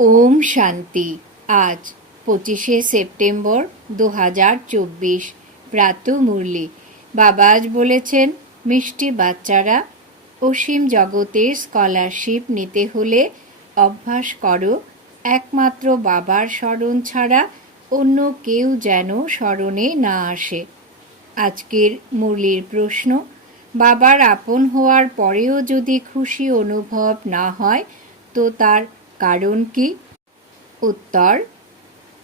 ওম শান্তি। আজ 25শে সেপ্টেম্বর 2024 প্রাতঃ মুরলি। বাবা আজ বলেছেন, মিষ্টি বাচ্চারা, অসীম জগতের স্কলারশিপ নিতে হলে অভ্যাস করো একমাত্র বাবার স্মরণ ছাড়া অন্য কেউ যেন স্মরণে না আসে। আজকের মুরলির প্রশ্ন, বাবার আপন হওয়ার পরেও যদি খুশি অনুভব না হয় তো তার কারণ কি? উত্তর: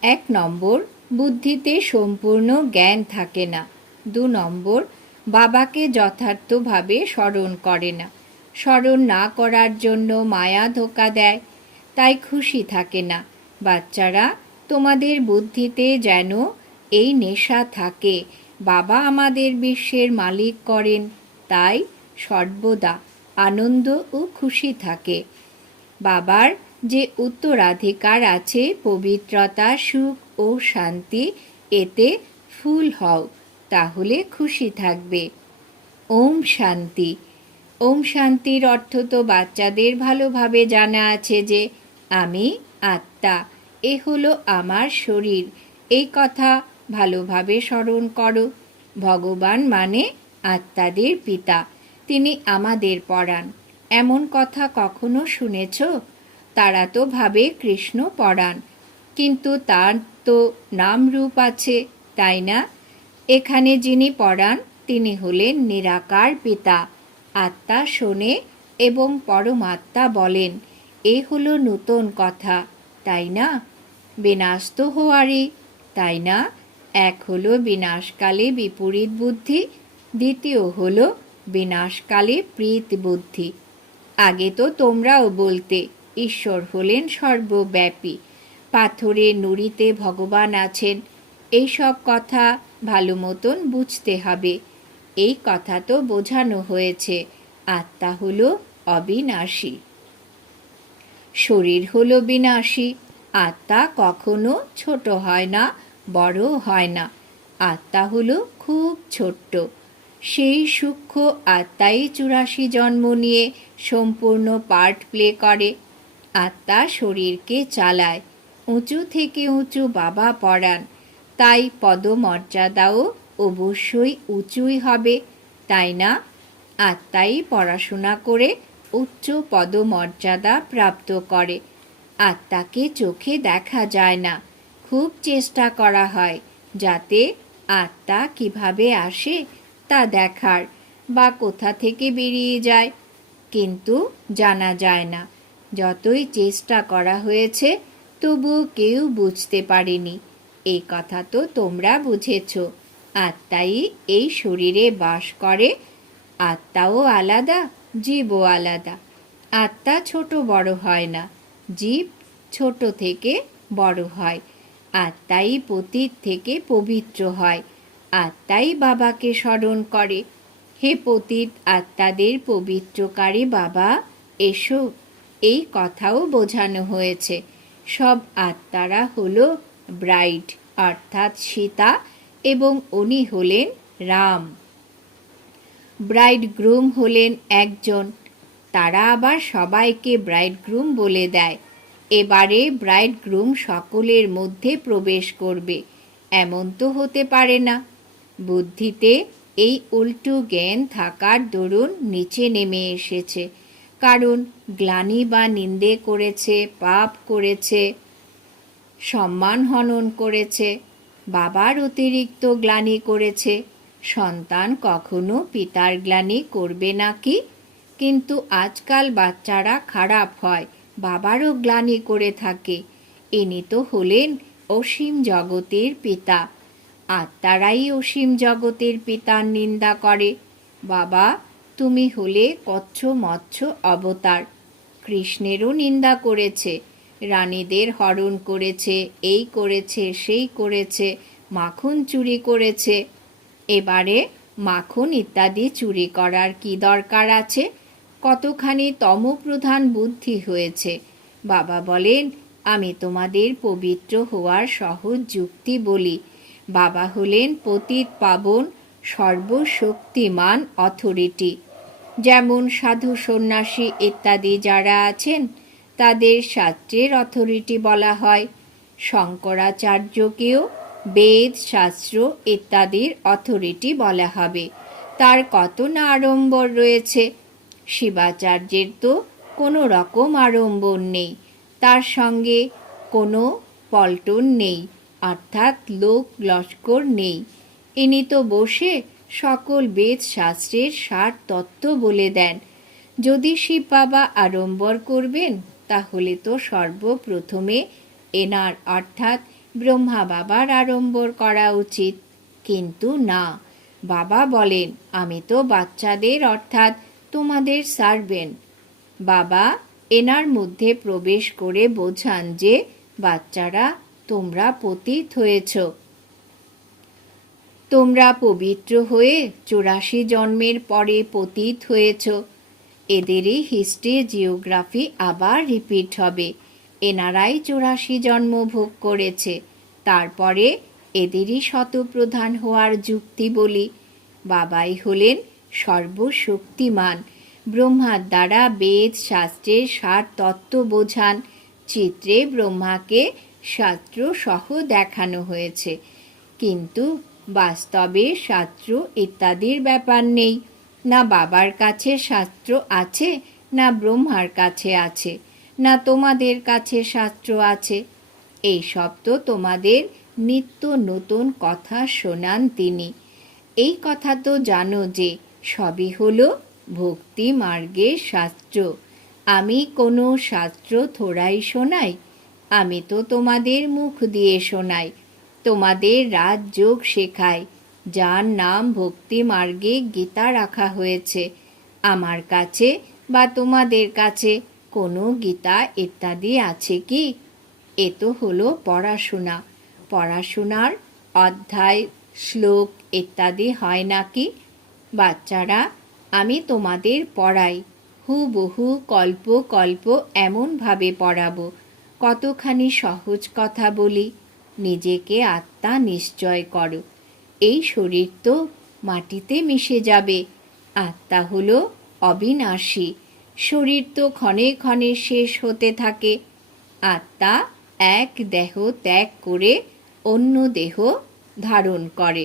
1 নম্বর, বুদ্ধিতে সম্পূর্ণ জ্ঞান থাকে না। 2 নম্বর, বাবাকে যথার্থভাবে স্মরণ করে না। স্মরণ না করার জন্য মায়া ধোঁকা দেয়, তাই খুশি থাকে না। বাচ্চারা, তোমাদের বুদ্ধিতে যেন এই নেশা থাকে, বাবা আমাদের বিশ্বের মালিক করেন, তাই সর্বদা আনন্দ ও খুশি থাকে। বাবার যে উত্তরাধিকার আছে পবিত্রতা, সুখ ও শান্তি, এতে ফুল হও, তাহলে খুশি থাকবে। ওম শান্তি। ওম শান্তির অর্থ তো বাচ্চাদের ভালোভাবে জানা আছে যে আমি আত্মা, এ হলো আমার শরীর। এই কথা ভালোভাবে স্মরণ করো। ভগবান মানে আত্মাদের পিতা, তিনি আমাদের পড়ান। এমন কথা কখনো শুনেছ? তারা তো ভাবে কৃষ্ণ পড়ান, কিন্তু তার তো নাম রূপ আছে, তাই না? এখানে যিনি পড়ান তিনি হলেন নিরাকার পিতা। আত্মা শোনে এবং পরমাত্মা বলেন, এ হলো নূতন কথা, তাই না? বিনাশ তো হওয়ারই, তাই না? এক হলো বিনাশকালে বিপরীত বুদ্ধি, দ্বিতীয় হলো বিনাশকালে প্রীত বুদ্ধি। আগে তো তোমরাও বলতে ঈশ্বর হলেন সর্বব্যাপী, পাথরে নুড়িতে ভগবান আছেন। এইসব কথা ভালো মতন বুঝতে হবে। এই কথা তো বোঝানো হয়েছে, আত্মা হলো অবিনাশী, শরীর হলো বিনাশী। আত্মা কখনো ছোট হয় না, বড় হয় না। আত্মা হলো খুব ছোট্ট। সেই সূক্ষ্ম আত্মাই 84 জন্ম নিয়ে সম্পূর্ণ পার্ট প্লে করে। আত্মা শরীরকে চালায়। উঁচু থেকে উঁচু বাবা পড়ান, তাই পদমর্যাদাও অবশ্যই উঁচুই হবে, তাই না? আত্মাই পড়াশোনা করে উচ্চ পদমর্যাদা প্রাপ্ত করে। আত্মাকে চোখে দেখা যায় না, খুব চেষ্টা করা হয় যাতে আত্মা কিভাবে আসে তা দেখার, বা কোথা থেকে বেরিয়ে যায়, কিন্তু জানা যায় না। যতই চেষ্টা করা হয়েছে তবুও কেউ বুঝতে পারেনি। এই কথা তো তোমরা বুঝেছ। আত্মাই এই শরীরে বাস করে। আত্মাও আলাদা, জীবও আলাদা। আত্মা ছোট বড় হয় না, জীব ছোট থেকে বড় হয়। আত্মাই পতিত থেকে পবিত্র হয়। আত্মাই বাবাকে স্মরণ করে। হে পতিত আত্মাদের পবিত্রকারী বাবা, এসো। এই কথাও বোঝানো হয়েছে। সব আত্মারা হলো ব্রাইড, অর্থাৎ সীতা, এবং উনি হলেন রাম। ব্রাইড গ্রুম হলেন একজন, তারা আবার সবাইকে ব্রাইড গ্রুম বলে দেয়। এবারে ব্রাইড গ্রুম সকলের মধ্যে প্রবেশ করবে, এমন তো হতে পারে না। বুদ্ধিতে এই উল্টো জ্ঞান থাকার দরুন নিচে নেমে এসেছে, কারণ গ্লানি বা নিন্দে করেছে, পাপ করেছে, সম্মান হনন করেছে, বাবার অতিরিক্ত গ্লানি করেছে। সন্তান কখনো পিতার গ্লানি করবে নাকি? কিন্তু আজকাল বাচ্চারা খারাপ হয়, বাবারও গ্লানি করে থাকে। ইনি তো হলেন অসীম জগতের পিতা। আত্মারাই অসীম জগতের পিতার নিন্দা করে। বাবা, তুমি হলে কচ্ছ মৎস্য অবতার। কৃষ্ণেরও নিন্দা করেছে, রানীদের হরণ করেছে, এই করেছে, সেই করেছে, মাখন চুরি করেছে। এবারে মাখন ইত্যাদি চুরি করার কি দরকার আছে? কতখানি তমপ্রধান বুদ্ধি হয়েছে। বাবা বলেন, আমি তোমাদের পবিত্র হওয়ার সহজ যুক্তি বলি। বাবা হলেন পতিত পাবন সর্বশক্তিমান অথরিটি। যেমন সাধু সন্ন্যাসী ইত্যাদি যারা আছেন, তাদের শাস্ত্রের অথরিটি বলা হয়। শঙ্করাচার্যকেও বেদ, শাস্ত্র ইত্যাদির অথরিটি বলা হবে। তার কত না আড়ম্বর রয়েছে। শিবাচার্যের তো কোনো রকম আড়ম্বর নেই, তার সঙ্গে কোনো পল্টন নেই, অর্থাৎ লোক লস্কর নেই। ইনি তো বসে সকল বেদ শাস্ত্রের সার তত্ত্ব বলে দেন। যদি শিব বাবা আড়ম্বর করবেন তাহলে তো সর্বপ্রথমে এনার অর্থাৎ ব্রহ্মা বাবার আড়ম্বর করা উচিত। কিন্তু না, বাবা বলেন আমি তো বাচ্চাদের অর্থাৎ তোমাদের সার্ভেন্ট। বাবা এনার মধ্যে প্রবেশ করে বোঝান যে বাচ্চারা, তোমরা পতিত হয়েছ, তোমরা পবিত্র হয়ে 84 জন্মের পরে পতিত হয়েছ। এদেরই হিস্ট্রি জিওগ্রাফি আবার রিপিট হবে। এনারাই 84 জন্ম ভোগ করেছে, তারপরে এদেরই শতপ্রধান হওয়ার যুক্তি বলি। বাবাই হলেন সর্বশক্তিমান। ব্রহ্মার দ্বারা বেদ শাস্ত্রের সার তত্ত্ব বোঝান। চিত্রে ব্রহ্মাকে শাস্ত্র সহ দেখানো হয়েছে, কিন্তু বাস্তবে শাস্ত্র ইত্যাদির ব্যাপার নেই। না বাবার কাছে শাস্ত্র আছে, না ব্রহ্মার কাছে আছে, না তোমাদের কাছে শাস্ত্র আছে। এই সব তো তোমাদের নিত্য নতুন কথা শোনান তিনি। এই কথা তো জানো যে সবই হলো ভক্তি মার্গের শাস্ত্র। আমি কোনো শাস্ত্র থোড়াই শোনাই, আমি তো তোমাদের মুখ দিয়ে শোনাই, তোমাদের রাজযোগ শেখাই, যার নাম ভক্তি মার্গে গীতা রাখা হয়েছে। আমার কাছে বা তোমাদের কাছে কোনো গীতা ইত্যাদি আছে কি? এ তো হলো পড়াশোনা। পড়াশোনার অধ্যায়, শ্লোক ইত্যাদি হয় নাকি? বাচ্চারা, আমি তোমাদের পড়াই, হুবহু কল্প কল্প এমনভাবে পড়াবো। কতখানি সহজ কথা বলি। নিজেকে আত্মা নিশ্চয় করো। এই শরীর তো মাটিতে মিশে যাবে। আত্মা হলো অবিনাশী। শরীর তো ক্ষণে ক্ষণে শেষ হতে থাকে। আত্মা এক দেহ ত্যাগ করে অন্য দেহ ধারণ করে।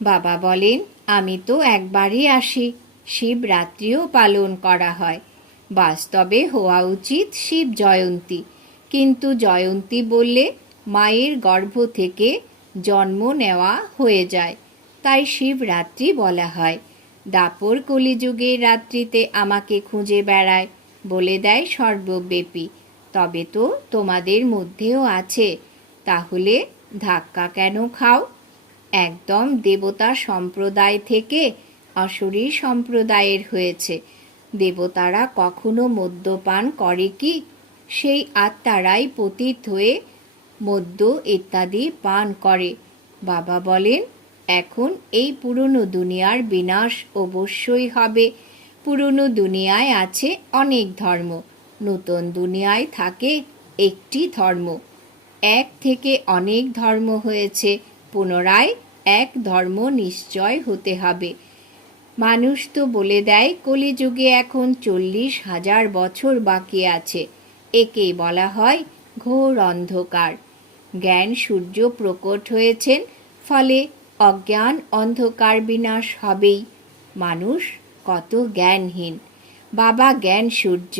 বাবা বলেন আমি তো একবারই আসি। শিবরাত্রিও পালন করা হয়। বাস্তবে হওয়া উচিত শিব জয়ন্তী, কিন্তু জয়ন্তী বললে মায়ের গর্ভ থেকে জন্ম নেওয়া হয়ে যায়, তাই শিবরাত্রি বলা হয়। দাপর কলিযুগের রাত্রিতে আমাকে খুঁজে বেড়ায়, বলে দেয় সর্বব্যাপী। তবে তো তোমাদের মধ্যেও আছে, তাহলে ধাক্কা কেন খাও? একদম দেবতা সম্প্রদায় থেকে অসুরী সম্প্রদায়ের হয়েছে। দেবতারা কখনো মদ্যপান করে কি? সেই আত্মারাই পতিত হয়ে মদ্য ইত্যাদি পান করে। বাবা বলেন এখন এই পুরনো দুনিয়ার বিনাশ অবশ্যই হবে। পুরনো দুনিয়ায় আছে অনেক ধর্ম, নতুন দুনিয়ায় থাকে একটি ধর্ম। এক থেকে অনেক ধর্ম হয়েছে, পুনরায় এক ধর্ম নিশ্চয় হতে হবে। মানুষ তো বলে দেয় কলিযুগে এখন 40,000 বছর বাকি আছে। একেই বলা হয় ঘোর অন্ধকার। জ্ঞান সূর্য প্রকট হয়েছেন, ফলে অজ্ঞান অন্ধকার বিনাশ হবেই। মানুষ কত জ্ঞানহীন। বাবা জ্ঞান সূর্য,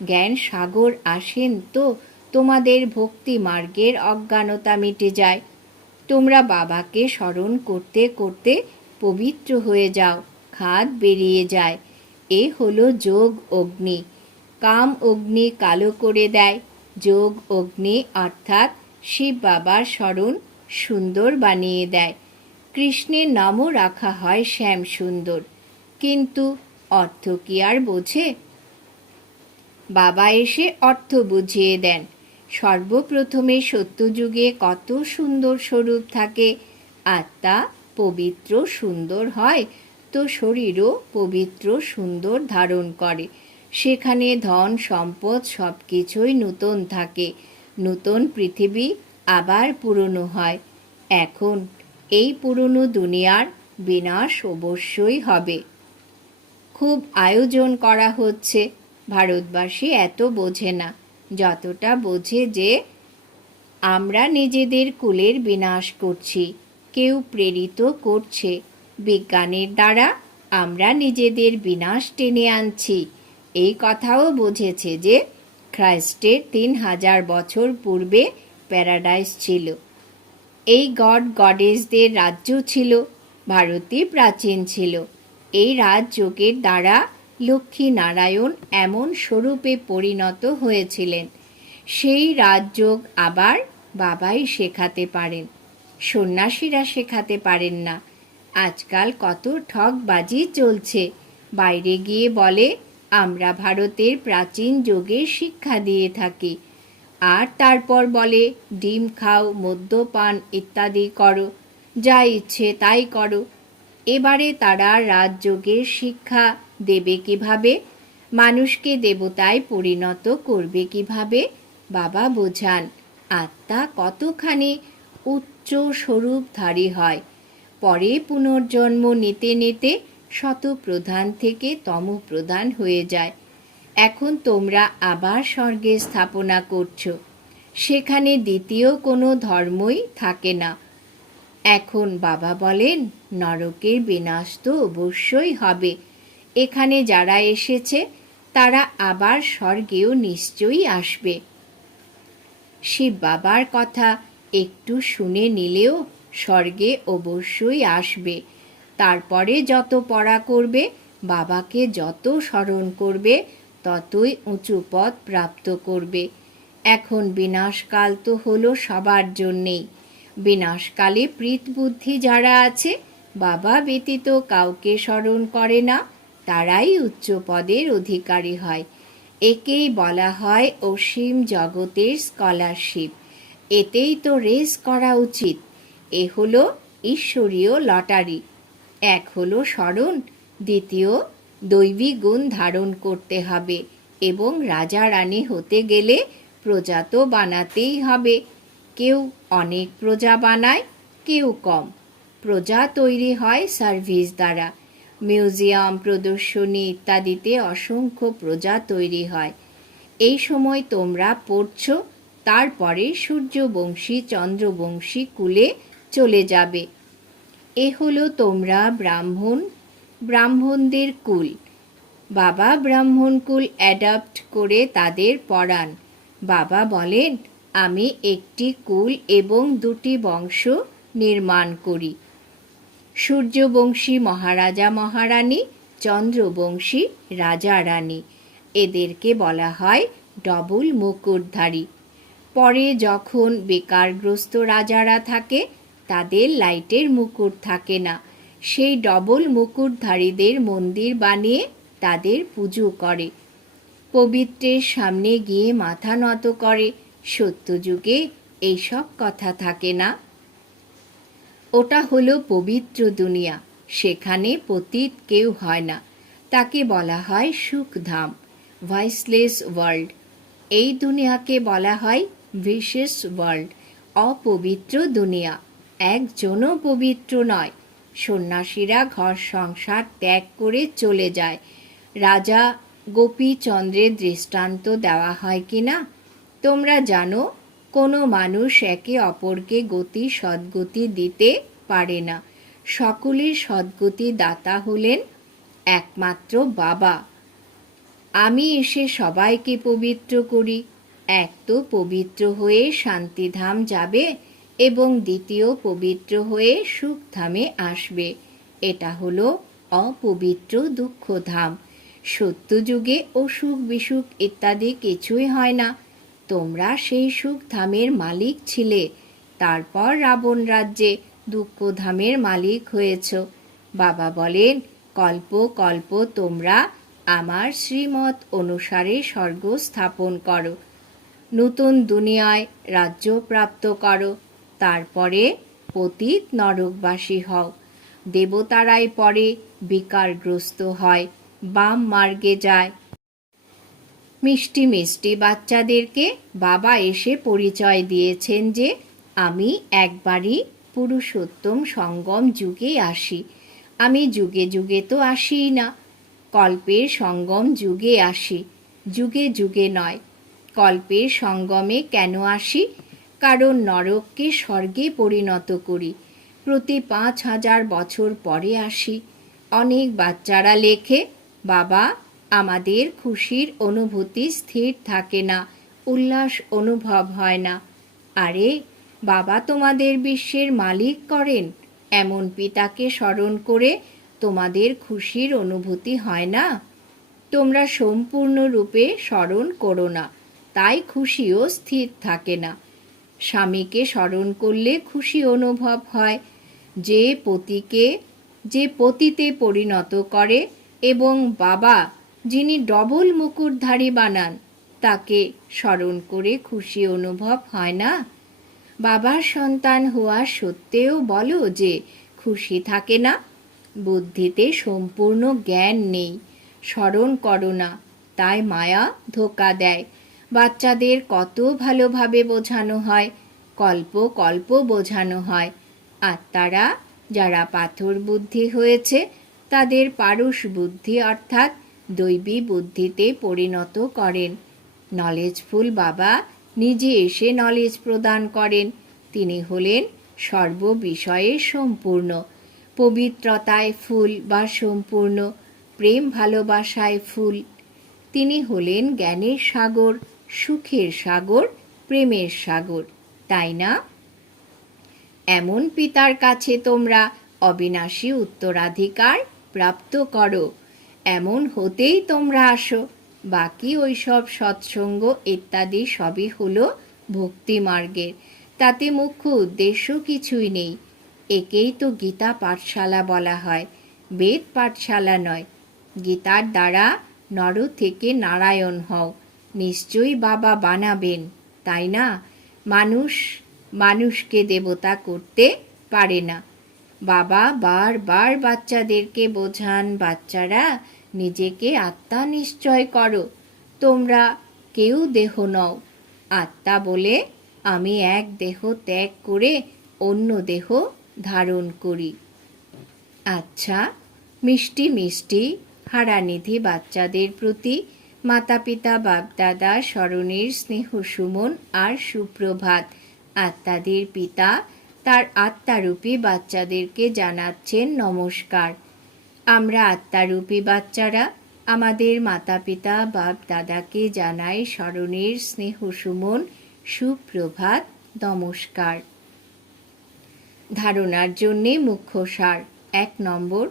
জ্ঞান সাগর আসেন তো তোমাদের ভক্তি মার্গের অজ্ঞানতা মিটে যায়। তোমরা বাবাকে স্মরণ করতে করতে পবিত্র হয়ে যাও, খাদ বেরিয়ে যায়। এ হলো যোগ অগ্নি। কাম অগ্নি কালো করে দেয়। যোগ অগ্নি অর্থাৎ শিব বাবার স্মরণ সুন্দর বানিয়ে দেয়। কৃষ্ণের নামও রাখা হয় শ্যাম সুন্দর, কিন্তু অর্থ কি আর বোঝে? বাবা এসে অর্থ বুঝিয়ে দেন। সর্বপ্রথমে সত্যযুগে কত সুন্দর স্বরূপ থাকে। আত্মা পবিত্র সুন্দর হয় তো শরীরও পবিত্র সুন্দর ধারণ করে। সেখানে ধন সম্পদ সব কিছুই নূতন থাকে। নূতন পৃথিবী আবার পুরনো হয়। এখন এই পুরনো দুনিয়ার বিনাশ অবশ্যই হবে। খুব আয়োজন করা হচ্ছে। ভারতবাসী এত বোঝে না, যতটা বোঝে যে আমরা নিজেদের কুলের বিনাশ করছি, কেউ প্রেরিত করছে। বিজ্ঞানের দ্বারা আমরা নিজেদের বিনাশ টেনে আনছি। এই কথাও বুঝেছে যে খ্রাইস্টের 3000 বছর পূর্বে প্যারাডাইস ছিল। এই গড গডেসদের রাজ্য ছিল। ভারতই প্রাচীন ছিল। এই রাজযোগের দ্বারা লক্ষ্মী নারায়ণ এমন স্বরূপে পরিণত হয়েছিলেন। সেই রাজযোগ আবার বাবাই শেখাতে পারেন, সন্ন্যাসীরা শেখাতে পারেন না। আজকাল কত ঠকবাজি চলছে। বাইরে গিয়ে বলে আমরা ভারতের প্রাচীন যোগের শিক্ষা দিয়ে থাকি, আর তারপর বলে ডিম খাও, মদ্যপান ইত্যাদি করো, যা ইচ্ছে তাই করো। এবারে তারা রাজযোগের শিক্ষা দেবে কিভাবে? মানুষকে দেবতায় পরিণত করবে কিভাবে? বাবা বোঝান আত্মা কতখানি উচ্চ স্বরূপধারী হয়। পরে পুনর্জন্ম নিতে নিতে শতপ্রধান থেকে তমপ্রধান হয়ে যায়। এখন তোমরা আবার স্বর্গে স্থাপনা করছো। সেখানে দ্বিতীয় কোনো ধর্মই থাকে না। এখন বাবা বলেন নরকের বিনাশ তো অবশ্যই হবে। এখানে যারা এসেছে তারা আবার স্বর্গেও নিশ্চয়ই আসবে। শিব বাবার কথা একটু শুনে নিলেও স্বর্গে অবশ্যই আসবে। তারপরে যত পড়া করবে, বাবাকে যত স্মরণ করবে, ততই উঁচু পদ প্রাপ্ত করবে। এখন বিনাশকাল তো হলো সবার জন্যেই। বিনাশকালে প্রীতবুদ্ধি যারা আছে, বাবা ব্যতীত কাউকে স্মরণ করে না, তারাই উচ্চ পদের অধিকারী হয়। একেই বলা হয় অসীম জগতের স্কলারশিপ। এতেই তো রেস করা উচিত। এ হলো ঈশ্বরীয় লটারি। এক হলো স্মরণ, দ্বিতীয় দৈবী গুণ ধারণ করতে হবে, এবং রাজা রানী হতে গেলে প্রজা তো বানাতেই হবে। কেউ অনেক প্রজা বানায়, কেউ কম। প্রজা তৈরি হয় সার্ভিস দ্বারা। মিউজিয়াম, প্রদর্শনী ইত্যাদিতে অসংখ্য প্রজা তৈরি হয়। এই সময় তোমরা পড়ছ, তারপরে সূর্যবংশী চন্দ্রবংশী কুলে চলে যাবে। এ হলো তোমরা ব্রাহ্মণদের কুল। বাবা ব্রাহ্মণ কুল অ্যাডপ্ট করে তাদের পড়ান। বাবা বলেন আমি একটি কুল এবং 2টি বংশ নির্মাণ করি। সূর্যবংশী মহারাজা মহারানী, চন্দ্রবংশী রাজা রানী। এদেরকে বলা হয় ডবল মুকুটধারী। পরে যখন বেকারগ্রস্ত রাজারা থাকে, তাদের লাইটের মুকুট থাকে না। সেই ডবল মুকুটধারীদের মন্দির বানিয়ে তাদের পুজো করে, পবিত্রের সামনে গিয়ে মাথা নত করে। সত্যযুগে এইসব কথা থাকে না। ওটা হলো পবিত্র দুনিয়া, সেখানে পতিত কেউ হয় না। তাকে বলা হয় সুখধাম, ভাইসলেস ওয়ার্ল্ড। এই দুনিয়াকে বলা হয় ভিশিয়াস ওয়ার্ল্ড, অপবিত্র দুনিয়া। একজনও পবিত্র নয়। সন্ন্যাসীরা ঘর সংসার ত্যাগ করে চলে যায়। রাজা গোপীচন্দ্রের দৃষ্টান্ত দেওয়া হয় কি না? তোমরা জানো, কোনো মানুষ একে অপরকে গতি সদ্গতি দিতে পারে না। সকলের সদ্গতি দাতা হলেন একমাত্র বাবা। আমি এসে সবাইকে পবিত্র করি। এক তো পবিত্র হয়ে শান্তিধাম যাবে এবং দ্বিতীয় পবিত্র হয়ে সুখধামে আসবে। এটা হলো অপবিত্র দুঃখধাম। সত্যযুগে অসুখ বিসুখ ইত্যাদি কিছুই হয় না। তোমরা সেই সুখধামের মালিক ছিলে, তারপর রাবণ রাজ্যে দুঃখধামের মালিক হয়েছ। বাবা বলেন কল্প কল্প তোমরা আমার শ্রীমত অনুসারে স্বর্গ স্থাপন করো, নতুন দুনিয়ায় রাজ্য প্রাপ্ত করো, তারপরে পতিত নরকবাসী হও। দেবতারাই পরে বিকারগ্রস্ত হয়, বাম মার্গে যায়। মিষ্টি মিষ্টি বাচ্চাদেরকে বাবা এসে পরিচয় দিয়েছেন যে আমি একবারই পুরুষোত্তম সঙ্গম যুগে আসি। আমি যুগে যুগে তো আসিই না, কল্পের সঙ্গম যুগে আসি। যুগে যুগে নয়। কল্পের সঙ্গমে কেন আসি? কারণ নরককে স্বর্গে পরিণত করি। প্রতি ৫,০০০ বছর পরে আসি। অনেক বাচ্চারা লেখে, বাবা, আমাদের খুশির অনুভূতি স্থির থাকে না, উল্লাস অনুভব হয় না। আরে বাবা তোমাদের বিশ্বের মালিক করেন, এমন পিতাকে স্মরণ করে তোমাদের খুশির অনুভূতি হয় না? তোমরা সম্পূর্ণরূপে স্মরণ করো না, তাই খুশিও স্থির থাকে না। স্বামীকে স্মরণ করলে খুশি অনুভব হয়। যে পতিতে পরিণত করে এবং বাবা যিনি ডবল মুকুটধারী বানান, তাকে স্মরণ করে খুশি অনুভব হয় না? বাবার সন্তান হওয়া সত্ত্বেও বলো যে খুশি থাকে না? বুদ্ধিতে সম্পূর্ণ জ্ঞান নেই, স্মরণ করো না, তাই মায়া ধোঁকা দেয়। বাচ্চাদের কত ভালোভাবে বোঝানো হয়, কল্প কল্প বোঝানো হয়। আত্মারা যারা পাথর বুদ্ধি হয়েছে, তাদের পারস বুদ্ধি অর্থাৎ দৈবী বুদ্ধিতে পরিণত করেন। নলেজফুল বাবা নিজে এসে নলেজ প্রদান করেন। তিনি হলেন সর্ববিষয়ে সম্পূর্ণ, পবিত্রতায় ফুল বা সম্পূর্ণ, প্রেম ভালোবাসায় ফুল। তিনি হলেন জ্ঞানের সাগর, সুখের সাগর, প্রেমের সাগর, তাই না? এমন পিতার কাছে তোমরা অবিনাশী উত্তরাধিকার প্রাপ্ত করো। এমন হতেই তোমরা আসো। বাকি ওইসব সৎসঙ্গ ইত্যাদি সবই হলো ভক্তি মার্গের, তাতে মুখ্য উদ্দেশ্য কিছুই নেই। একেই তো গীতা পাঠশালা বলা হয়, বেদ পাঠশালা নয়। গীতার দ্বারা নর থেকে নারায়ণ হও, নিশ্চয়ই বাবা বানাবেন, তাই না? মানুষকে দেবতা করতে পারে না। বাবা বারবার বাচ্চাদেরকে বোঝান, বাচ্চারা নিজেকে আত্মা নিশ্চয় করো, তোমরা কেউ দেহ নও। আত্মা বলে আমি এক দেহ ত্যাগ করে অন্য দেহ ধারণ করি। আচ্ছা, মিষ্টি মিষ্টি হারানিধি বাচ্চাদের প্রতি মাতা পিতা বাপদাদা স্মরণের স্নেহ সুমন আর সুপ্রভাত। আত্মাদের পিতা তার আত্মারূপী বাচ্চাদেরকে জানাচ্ছেন নমস্কার। আমরা আত্মারূপী বাচ্চারা আমাদের মাতা পিতা বাপ দাদাকে জানাই স্মরণের স্নেহ সুমন সুপ্রভাত, নমস্কার। ধারণার জন্যে মুখ্য সার। ১ নম্বর,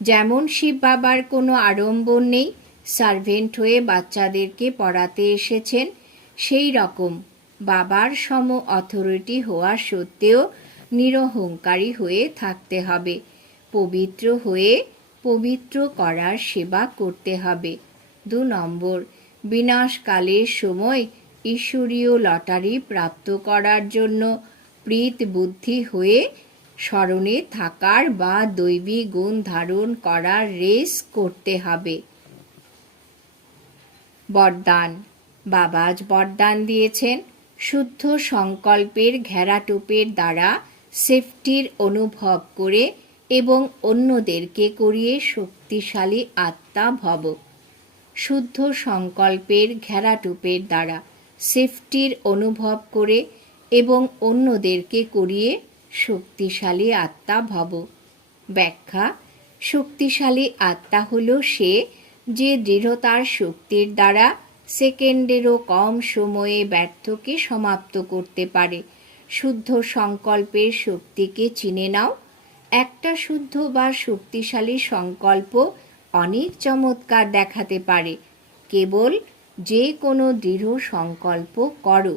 যেমন শিব বাবার কোনো আড়ম্বর নেই, সার্ভেন্ট হয়ে বাচ্চাদেরকে পড়াতে এসেছেন, সেই রকম বাবার সম অথরিটি হওয়া সত্ত্বেও নিরহংকারী হয়ে থাকতে হবে। পবিত্র হয়ে পবিত্র করার সেবা করতে হবে। ২ নম্বর, বিনাশকালের সময় ঈশ্বরীয় লটারি প্রাপ্ত করার জন্য প্রীত বুদ্ধি হয়ে স্মরণে থাকার বা দৈবী গুণ ধারণ করার রেস করতে হবে। বরদান। বাবা আজ বরদান দিয়েছেন, শুদ্ধ সংকল্পের ঘেরাটোপের দ্বারা সেফটির অনুভব করে এবং অন্যদেরকে করিয়ে শক্তিশালী আত্মা ভব। শুদ্ধ সংকল্পের ঘেরাটোপের দ্বারা সেফটির অনুভব করে এবং অন্যদেরকে করিয়ে শক্তিশালী আত্মা ভব। ব্যাখ্যা: শক্তিশালী আত্মা হল সে যে দৃঢ়তার শক্তির দ্বারা সেকেন্ডেরও কম সময়ে ব্যর্থকে সমাপ্ত করতে পারে। শুদ্ধ সংকল্পের শক্তিকে চিনে নাও। একটা শুদ্ধ বা শক্তিশালী সংকল্প অনেক চমৎকার দেখাতে পারে। কেবল যে কোনো দৃঢ় সংকল্প করো,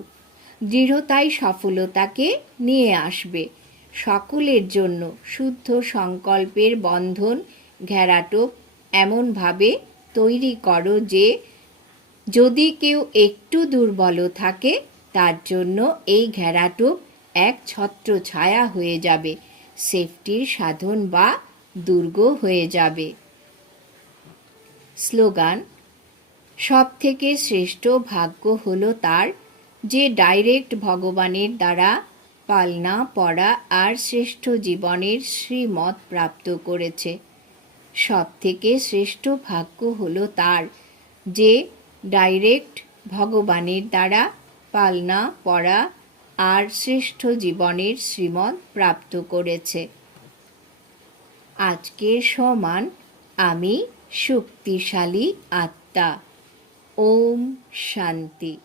দৃঢ়তাই সফলতাকে নিয়ে আসবে। সকলের জন্য শুদ্ধ সংকল্পের বন্ধন ঘেরাটোপ এমনভাবে তৈরি করো যে যদি কেউ একটু দুর্বল থাকে, তার জন্য এই ঘেরাটোপ এক ছত্রছায়া হয়ে যাবে, সেফটির সাধন বা দুর্গ হয়ে যাবে। স্লোগান: সবথেকে শ্রেষ্ঠ ভাগ্য হলো তার যে ডাইরেক্ট ভগবানের দ্বারা পালনা পড়া আর শ্রেষ্ঠ জীবনের শ্রীমত প্রাপ্ত করেছে। সবথেকে শ্রেষ্ঠ ভাগ্য হলো তার যে ডাইরেক্ট ভগবানের দ্বারা পালনা পড়া আর শ্রেষ্ঠ জীবনের শ্রীমত প্রাপ্ত করেছে। আজকের সমান আমি শক্তিশালী আত্মা। ওম শান্তি।